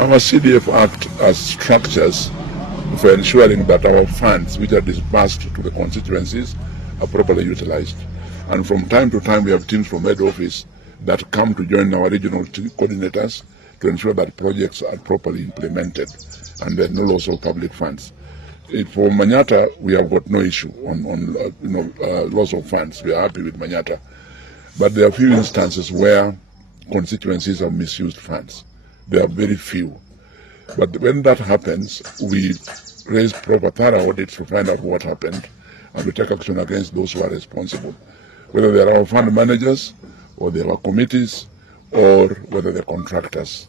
Our CDF act as structures for ensuring that our funds which are disbursed to the constituencies are properly utilized. And from time to time we have teams from head office that come to join our regional coordinators to ensure that projects are properly implemented and there are no loss of public funds. For Manyata, we have got no issue on loss of funds. We are happy with Manyata. But there are a few instances where constituencies have misused funds. There are very few. But when that happens, we raise proper thorough audits to find out what happened and we take action against those who are responsible. Whether they are our fund managers, or they are our committees, or whether they're contractors.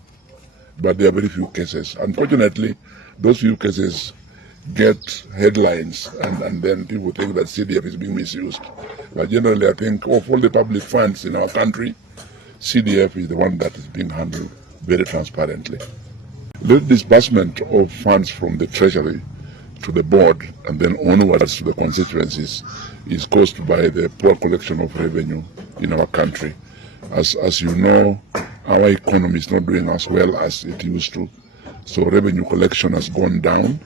But there are very few cases. Unfortunately, those few cases get headlines and then people think that CDF is being misused. But generally I think of all the public funds in our country, CDF is the one that is being handled very transparently. The disbursement of funds from the Treasury to the board and then onwards to the constituencies is caused by the poor collection of revenue in our country. As you know, our economy is not doing as well as it used to. So revenue collection has gone down.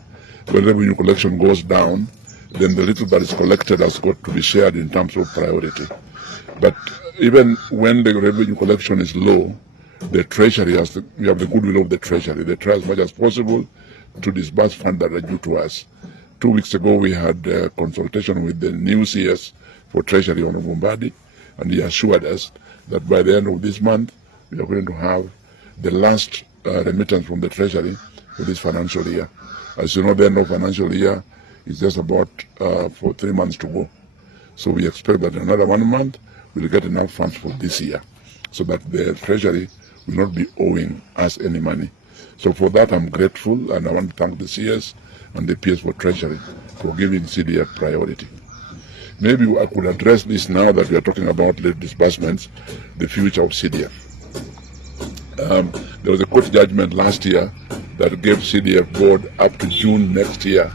When revenue collection goes down, then the little that is collected has got to be shared in terms of priority. But even when the revenue collection is low, the Treasury we have the goodwill of the Treasury. They try as much as possible to disburse funds that are due to us. 2 weeks ago, we had a consultation with the new CS for Treasury on Mumbadi, and he assured us that by the end of this month, we are going to have the last remittance from the Treasury for this financial year. As you know, the end of financial year is just about for 3 months to go. So we expect that in another 1 month, we'll get enough funds for this year so that the Treasury will not be owing us any money. So for that, I'm grateful, and I want to thank the CS and the PS for Treasury for giving CDF priority. Maybe I could address this now that we are talking about late disbursements, the future of CDF. There was a court judgment last year that gave CDF board up to June next year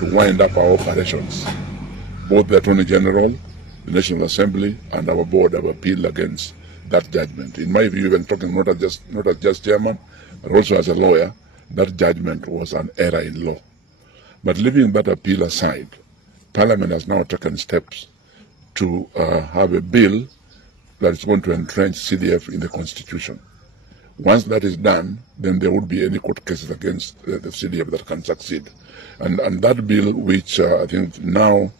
to wind up our operations. Both the Attorney General, the National Assembly, and our board have appealed against that judgment. In my view, even talking not as just chairman, but also as a lawyer, that judgment was an error in law. But leaving that appeal aside, Parliament has now taken steps to have a bill that is going to entrench CDF in the Constitution. Once that is done, then there would be any court cases against the CDF that can succeed. And that bill, which I think now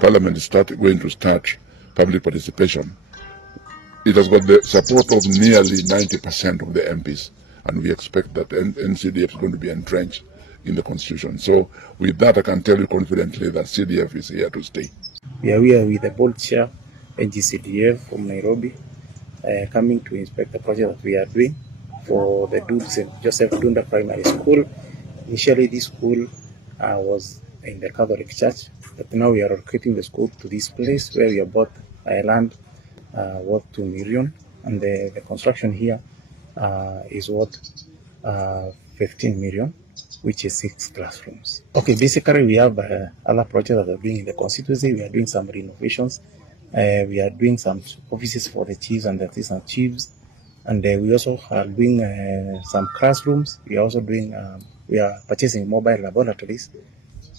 Parliament is going to start public participation, it has got the support of nearly 90% of the MPs, and we expect that NCDF is going to be entrenched in the Constitution. So with that, I can tell you confidently that CDF is here to stay. We are here with the board chair, NGCDF from Nairobi, coming to inspect the project that we are doing for the St. Joseph Dunda Primary School. Initially, this school was in the Catholic Church, but now we are relocating the school to this place where we have bought land worth 2 million, and the construction here is worth 15 million, which is 6 classrooms. Okay, basically we have other projects that are doing in the constituency. We are doing some renovations. We are doing some offices for the chiefs and the assistant chiefs, and we also are doing some classrooms. We are also doing we are purchasing mobile laboratories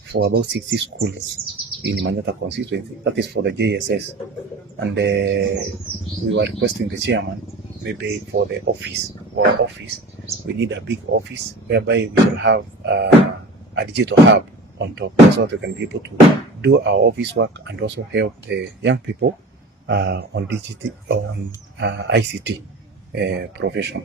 for about 60 schools in Manyata constituency. That is for the JSS. And we were requesting the chairman, maybe for the office, for our office, we need a big office whereby we will have a digital hub on top, so that we can be able to do our office work and also help the young people on ICT profession.